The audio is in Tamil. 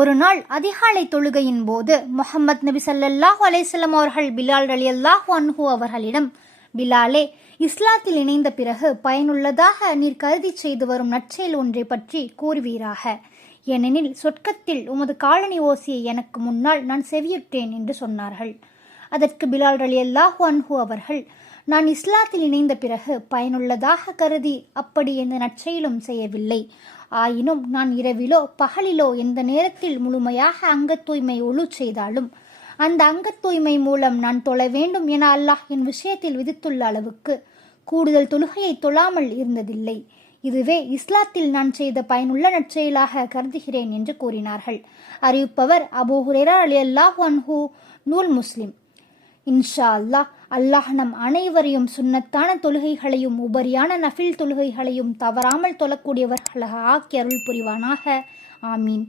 ஒரு நாள் அதிகாலை தொழுகையின் போது முஹம்மது நபி ஸல்லல்லாஹு அலைஹி வஸல்லம் அவர்கள் பிலால் ரலியல்லாஹு அன்ஹு அவர்களிடம், பிலாலே, இஸ்லாத்தில் இணைந்த பிறகு பயனுள்ளதாக நீர் கருதி செய்து வரும் நற்செயல் ஒன்றை பற்றி கூறுவீராக. ஏனெனில் சொர்க்கத்தில் உமது காலணி ஓசையை எனக்கு முன்னால் நான் செவியுற்றேன் என்று சொன்னார்கள். அதற்கு பிலால் ரலியல்லாஹு அன்ஹு அவர்கள், நான் இஸ்லாத்தில் இணைந்த பிறகு பயனுள்ளதாக கருதி அப்படி எந்த நற்செயலும் செய்யவில்லை. ஆயினும் நான் இரவிலோ பகலிலோ எந்த நேரத்தில் முழுமையாக அங்கத் தூய்மை ஒழு செய்தாலும் அந்த அங்கத் தூய்மை மூலம் நான் தொழ வேண்டும் என அல்லாஹ் என் விஷயத்தில் விதித்துள்ள அளவுக்கு கூடுதல் தொழுகையை தொழாமல் இருந்ததில்லை. இதுவே இஸ்லாத்தில் நான் செய்த பயனுள்ள நற்செயலாக கருதுகிறேன் என்று கூறினார்கள். அறிவிப்பவர் அபூ ஹுரைரா ரலியல்லாஹு அன்ஹு, நூல் முஸ்லிம். இன்ஷா அல்லாஹ், அல்லாஹ் நம் அனைவரையும் சுன்னத்தான தொழுகைகளையும் உபரியான நஃபில் தொழுகைகளையும் தவறாமல் தொழக்கூடியவர்களாக ஆக்கி அருள் புரிவானாக. ஆமீன்.